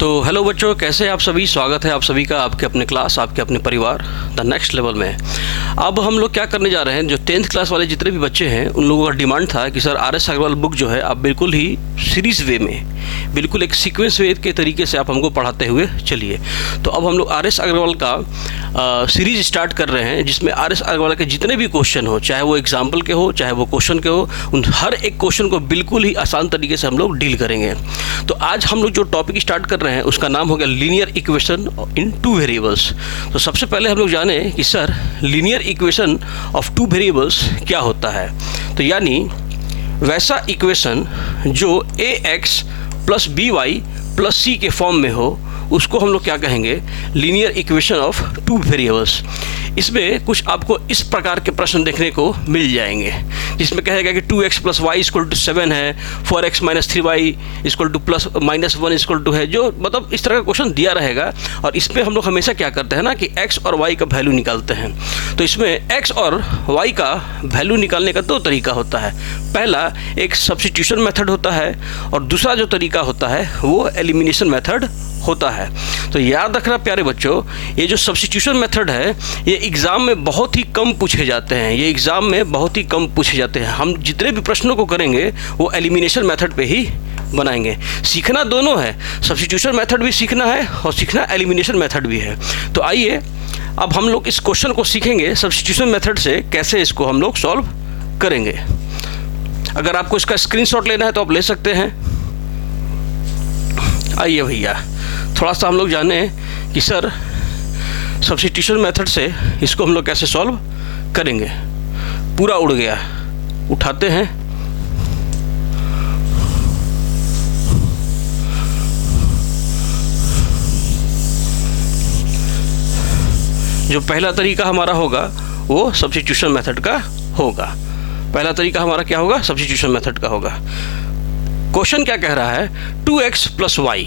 तो हेलो बच्चों, कैसे हैं आप सभी। स्वागत है आप सभी का आपके अपने क्लास, आपके अपने परिवार द नेक्स्ट लेवल में। अब हम लोग क्या करने जा रहे हैं, जो 10th क्लास वाले जितने भी बच्चे हैं उन लोगों का डिमांड था कि sir R S Agarwal book जो है आप बिल्कुल ही सीरीज़ वे में, बिल्कुल एक सीक्वेंस वे के तरीके से आप हमको पढ़ाते हुए चलिए। तो अब हम लोग आर एस अग्रवाल का सीरीज़ स्टार्ट कर रहे हैं, जिसमें आर एस अग्रवाल के जितने भी क्वेश्चन हो, चाहे वो एग्जाम्पल के हो चाहे वो क्वेश्चन के हो, उन हर एक क्वेश्चन को बिल्कुल ही आसान तरीके से हम लोग डील करेंगे। तो आज हम लोग जो टॉपिक स्टार्ट कर रहे हैं उसका नाम हो गया linear equation in two variables. तो सबसे पहले हम लोग जाने कि sir linear equation of two variables क्या होता है। तो यानी वैसा इक्वेशन जो a x plus b y plus c के फॉर्म में हो, उसको हम लोग क्या कहेंगे, linear equation of two variables. इसमें कुछ आपको इस प्रकार के प्रश्न देखने को मिल जाएंगे, जिसमें कहेगा कि 2x plus y equal to 7 है, 4x minus 3y equal to plus minus 1 equal to है, जो मतलब इस तरह का क्वेश्चन दिया रहेगा। और इसमें हम लोग हमेशा क्या करते हैं ना कि x और y का वैल्यू निकालते हैं। तो इसमें x और y का वैल्यू निकालने का दो तरीका होता है। पहला एक सब्स्टिट्यूशन मेथड होता है और दूसरा जो तरीका होता है वो एलिमिनेशन मेथड होता है। तो याद रखना प्यारे बच्चों, ये जो सब्स्टिट्यूशन मेथड है ये एग्ज़ाम में बहुत ही कम पूछे जाते हैं, ये एग्ज़ाम में बहुत ही कम पूछे जाते हैं। हम जितने भी प्रश्नों को करेंगे वो एलिमिनेशन मेथड पे ही बनाएंगे। सीखना दोनों है, सब्स्टिट्यूशन मेथड भी सीखना है और सीखना एलिमिनेशन मेथड भी है। तो आइए अब हम लोग इस क्वेश्चन को सीखेंगे सब्स्टिट्यूशन मेथड से, कैसे इसको हम लोग सॉल्व करेंगे। अगर आपको इसका स्क्रीनशॉट लेना है तो आप ले सकते हैं। आइए भैया, थोड़ा सा हम लोग जाने कि सर सब्स्टिट्यूशन मेथड से इसको हम लोग कैसे सॉल्व करेंगे। पूरा उड़ गया, उठाते हैं। जो पहला तरीका हमारा होगा वो सब्स्टिट्यूशन मेथड का होगा। पहला तरीका हमारा क्या होगा, सब्स्टिट्यूशन मेथड का होगा। क्वेश्चन क्या कह रहा है, 2x plus y,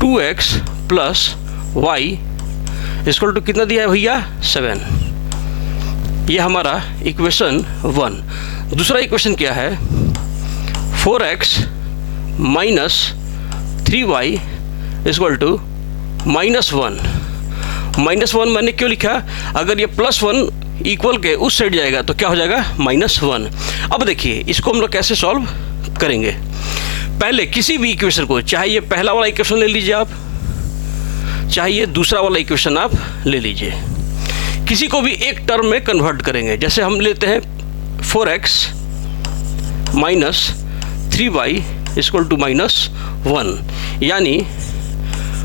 2x plus y equal to कितना दिया है भैया, 7। ये हमारा इक्वेशन 1। दूसरा इक्वेशन क्या है, 4x minus 3y equal to -1। -1 मैंने क्यों लिखा, अगर ये +1 इक्वल के उस साइड जाएगा तो क्या हो जाएगा, -1। अब देखिए इसको हम लोग कैसे सॉल्व करेंगे। पहले किसी भी इक्वेशन को, चाहे ये पहला वाला इक्वेशन ले लीजिए आप, चाहे ये दूसरा वाला इक्वेशन आप ले लीजिए, किसी को भी एक टर्म में कन्वर्ट करेंगे। जैसे हम लेते हैं 4x minus 3y equal to -1, यानी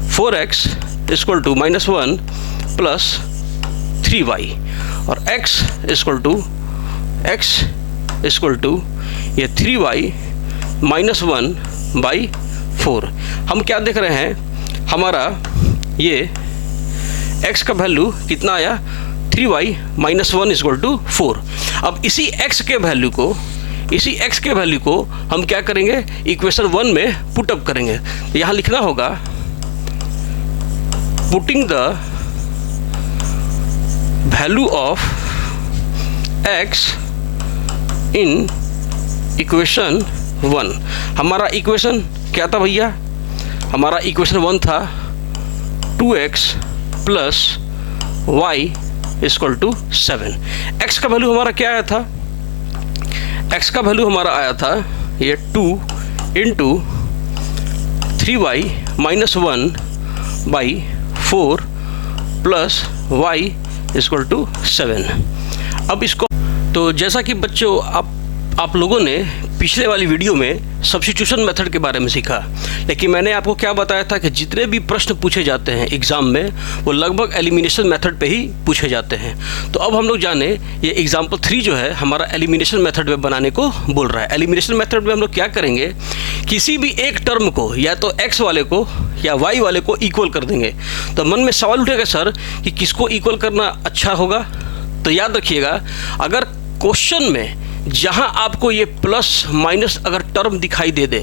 4x equal to -1 plus 3y और x इक्वल टू ये 3y -1/4। हम क्या देख रहे हैं, हमारा ये x का वैल्यू कितना आया, 3y -1 इक्वल टू 4। अब इसी x के वैल्यू को हम क्या करेंगे, इक्वेशन 1 में पुटअप करेंगे। यहाँ लिखना होगा, putting the value of x in equation 1। हमारा इक्वेशन क्या था भैया, हमारा इक्वेशन 1 था 2x plus y equal to 7। x का वैल्यू हमारा क्या आया था, x का वैल्यू हमारा आया था ये 2 into 3y -1/4 plus y equal to 7। अब इसको, तो जैसा कि बच्चों आप लोगों ने पिछले वाली वीडियो में सब्स्टिट्यूशन मेथड के बारे में सीखा, लेकिन मैंने आपको क्या बताया था कि जितने भी प्रश्न पूछे जाते हैं एग्ज़ाम में वो लगभग एलिमिनेशन मेथड पे ही पूछे जाते हैं। तो अब हम लोग जाने, ये एग्जाम्पल 3 जो है हमारा एलिमिनेशन मेथड में बनाने को बोल रहा है। एलिमिनेशन मेथड में हम लोग क्या करेंगे, किसी भी एक टर्म को या तो x वाले को या y वाले को इक्वल कर देंगे। तो मन में सवाल उठेगा सर कि किसको इक्वल करना अच्छा होगा। तो याद रखिएगा, अगर क्वेश्चन में जहां आपको ये प्लस माइनस अगर टर्म दिखाई दे दे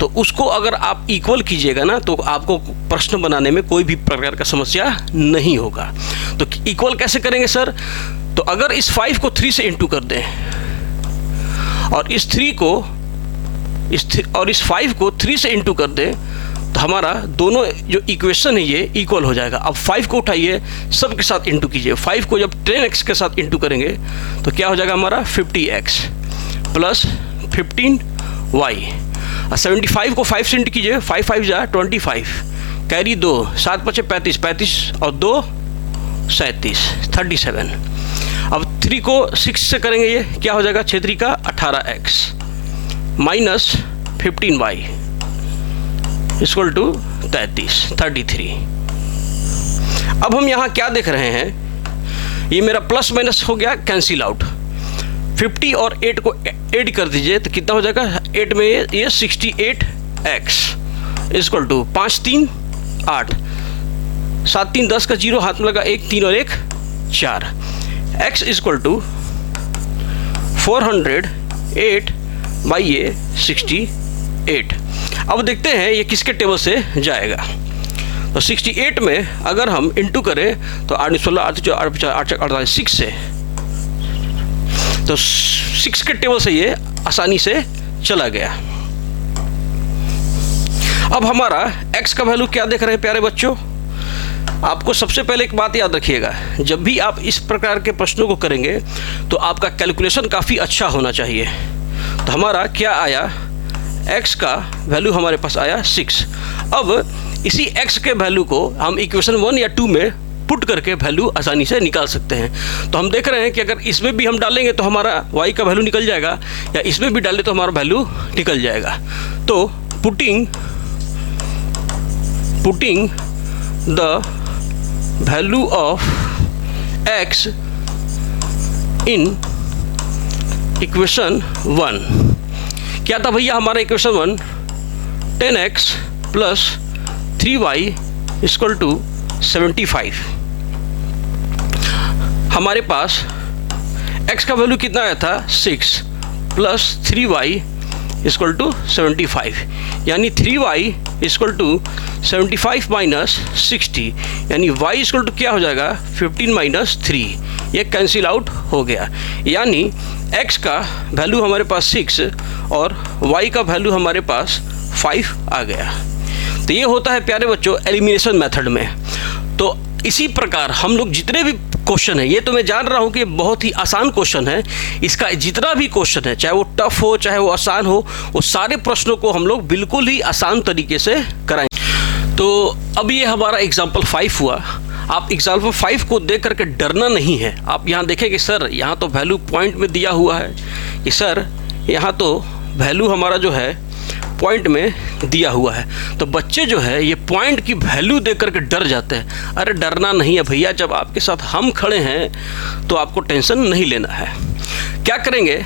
तो उसको अगर आप इक्वल कीजिएगा ना, तो आपको प्रश्न बनाने में कोई भी प्रकार का समस्या नहीं होगा। तो इक्वल कैसे करेंगे सर, तो अगर इस 5 को 3 से इंटू कर दें और इस 5 को 3 से इंटू कर दें तो हमारा दोनों जो इक्वेशन है ये इक्वल हो जाएगा। अब 5 को उठाइए, सब के साथ इंटू कीजिए। 5 को जब 10x के साथ इंटू करेंगे तो क्या हो जाएगा हमारा 50x प्लस 15y। 75 को 5 से इंटू कीजिए, 5 5 जा 25, कैरी 2, 7 5 35, 35 और 2 37, 37। अब 3 को 6 से करेंगे, ये क्या हो जाएगा 6 3 का 18x minus 15y equal to 33। अब हम यहाँ क्या देख रहे हैं, ये मेरा प्लस माइनस हो गया कैंसिल आउट। 50 और 8 को ऐड कर दीजिए तो कितना हो जाएगा 8 में ये 68x इक्वल टू 5 3 8, 7 3 10 का 0 हाथ में लगा, 1 3 और 1 4, x इक्वल टू 408 बाई ये 68। अब देखते हैं ये किसके टेबल से जाएगा। तो 68 में अगर हम इंटू करें तो 8 16 8 8 48 6 से, तो 6 के टेबल से ये आसानी से चला गया। अब हमारा x का वैल्यू क्या देख रहे हैं प्यारे बच्चों, आपको सबसे पहले एक बात याद रखिएगा, जब भी आप इस प्रकार के प्रश्नों को करेंगे तो आपका कैलकुलेशन काफ़ी अच्छा होना चाहिए। तो हमारा क्या आया, x का वैल्यू हमारे पास आया 6। अब इसी x के वैल्यू को हम इक्वेशन 1 या 2 में पुट करके वैल्यू आसानी से निकाल सकते हैं। तो हम देख रहे हैं कि अगर इसमें भी हम डालेंगे तो हमारा y का वैल्यू निकल जाएगा, या इसमें भी डालें तो हमारा वैल्यू निकल जाएगा। तो putting the value of x in equation 1, क्या था भैया हमारा equation 1, 10x plus 3y equal to 75। हमारे पास x का वैल्यू कितना आया था 6 प्लस 3y इक्वल टू 75, यानी 3y इक्वल टू 75 माइनस 60, यानी y इक्वल टू क्या हो जाएगा 15 माइनस 3, ये कैंसिल आउट हो गया। यानी x का वैल्यू हमारे पास 6 और y का वैल्यू हमारे पास 5 आ गया। तो ये होता है प्यारे बच्चों एलिमिनेशन मेथड में। तो इसी प्रकार हम लोग जितने भी क्वेश्चन है, ये तो मैं जान रहा हूँ कि बहुत ही आसान क्वेश्चन है, इसका जितना भी क्वेश्चन है चाहे वो टफ हो चाहे वो आसान हो, वो सारे प्रश्नों को हम लोग बिल्कुल ही आसान तरीके से कराएंगे। तो अब ये हमारा एग्जाम्पल 5 हुआ। आप एग्जाम्पल 5 को देख करके डरना नहीं है। आप यहाँ देखें कि सर यहाँ तो वैल्यू पॉइंट में दिया हुआ है, कि सर यहाँ तो वैल्यू हमारा जो है पॉइंट में दिया हुआ है। तो बच्चे जो है ये पॉइंट की वैल्यू देख करके डर जाते हैं। अरे डरना नहीं है भैया, जब आपके साथ हम खड़े हैं तो आपको टेंशन नहीं लेना है। क्या करेंगे,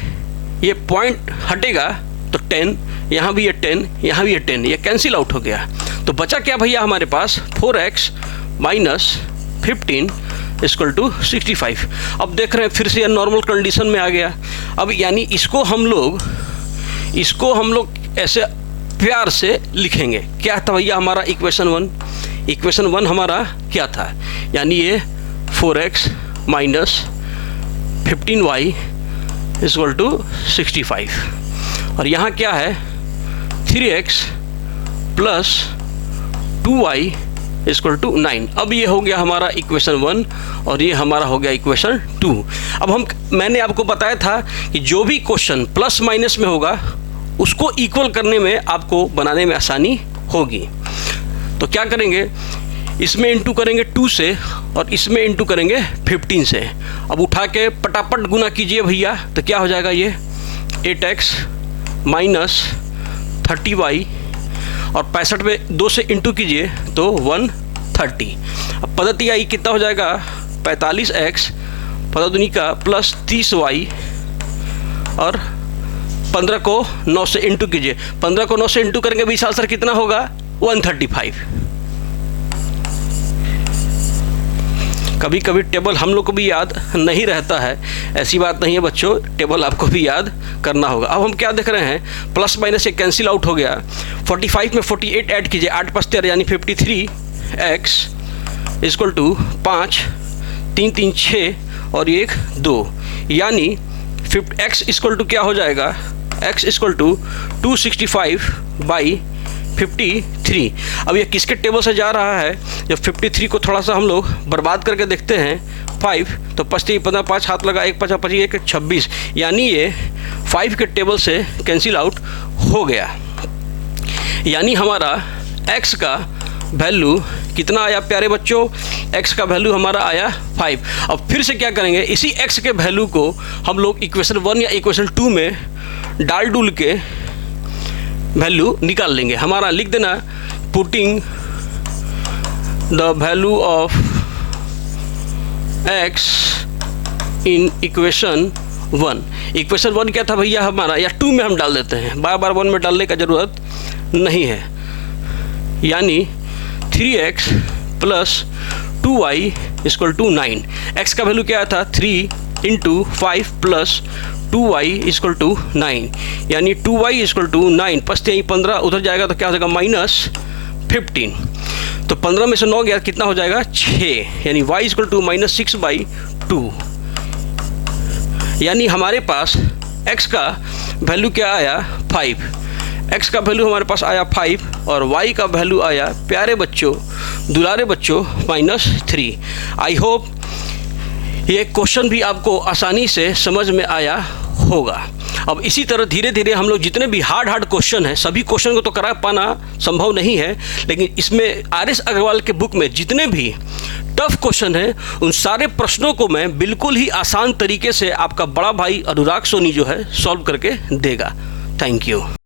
ये पॉइंट हटेगा तो 10, यहाँ भी ये 10, यहाँ भी ये 10, ये कैंसिल आउट हो गया। तो बचा क्या भैया हमारे पास 4x माइनस 15 इक्वल टू 65। अब देख रहे हैं फिर से नॉर्मल कंडीशन में आ गया। अब यानी इसको हम लोग ऐसे प्यार से लिखेंगे। क्या था भैया हमारा इक्वेशन 1 हमारा क्या था, यानी ये 4x minus 15y equal to 65, और यहाँ क्या है 3x plus 2y equal to 9। अब ये हो गया हमारा इक्वेशन 1 और ये हमारा हो गया इक्वेशन 2। अब मैंने आपको बताया था कि जो भी क्वेश्चन प्लस माइनस में होगा उसको इक्वल करने में आपको बनाने में आसानी होगी। तो क्या करेंगे, इसमें इंटू करेंगे 2 से और इसमें इंटू करेंगे 15 से। अब उठा के पटापट गुना कीजिए भैया, तो क्या हो जाएगा ये 8x माइनस 30y, और 65 में 2 से इंटू कीजिए तो 130। अब पद्धति आई कितना हो जाएगा 45x 15 दूनी का प्लस 30y, और 15 को 9 से इंटू कीजिए। 15 को 9 से इंटू करेंगे 20 साल सर कितना होगा 135। कभी कभी टेबल हम लोग को भी याद नहीं रहता है, ऐसी बात नहीं है बच्चों, टेबल आपको भी याद करना होगा। अब हम क्या देख रहे हैं, प्लस माइनस से कैंसिल आउट हो गया। 45 में 48 ऐड कीजिए, 8 5 13 यानी 53x इक्वल टू 5 3 3 6 और 1 2, यानी x इक्वल टू क्या हो जाएगा, x इक्वल टू 265 बाई 53। अब ये किसके टेबल से जा रहा है? जब 53 को थोड़ा सा हम लोग बर्बाद करके देखते हैं 5, तो 5 15 5 हाथ लगा, 1 5 25 1 26, यानी ये 5 के टेबल से कैंसिल आउट हो गया। यानी हमारा x का वैल्यू कितना आया प्यारे बच्चों? x का वैल्यू हमारा आया 5। अब फिर से क्या करेंगे, इसी x के वैल्यू को हम लोग इक्वेशन 1 या इक्वेशन 2 में डाल डुल के वैल्यू निकाल लेंगे। हमारा लिख देना, putting the value of x in equation 1। Equation 1 क्या था भैया हमारा, या 2 में हम डाल देते हैं, बार बार 1 में डालने का ज़रूरत नहीं है। यानी 3x plus 2y equal to 9। x का वैल्यू क्या था? 3 into 5 plus 2y equal to 9, यानी 2y इक्वल टू 9। 15 उधर जाएगा तो क्या हो जाएगा? -15। तो 15 में से 9 गया, कितना हो जाएगा? 6, यानी y इक्वल टू -6/2। यानी हमारे पास x का वैल्यू क्या आया? 5। x का वैल्यू हमारे पास आया 5 और y का वैल्यू आया प्यारे बच्चों, दुलारे बच्चों, -3। आई होप ये क्वेश्चन भी आपको आसानी से समझ में आया होगा। अब इसी तरह धीरे धीरे हम लोग जितने भी हार्ड क्वेश्चन हैं, सभी क्वेश्चन को तो करा पाना संभव नहीं है, लेकिन इसमें आर.एस. अग्रवाल के बुक में जितने भी टफ क्वेश्चन हैं, उन सारे प्रश्नों को मैं बिल्कुल ही आसान तरीके से आपका बड़ा भाई अनुराग सोनी जो है सॉल्व करके देगा। Thank you.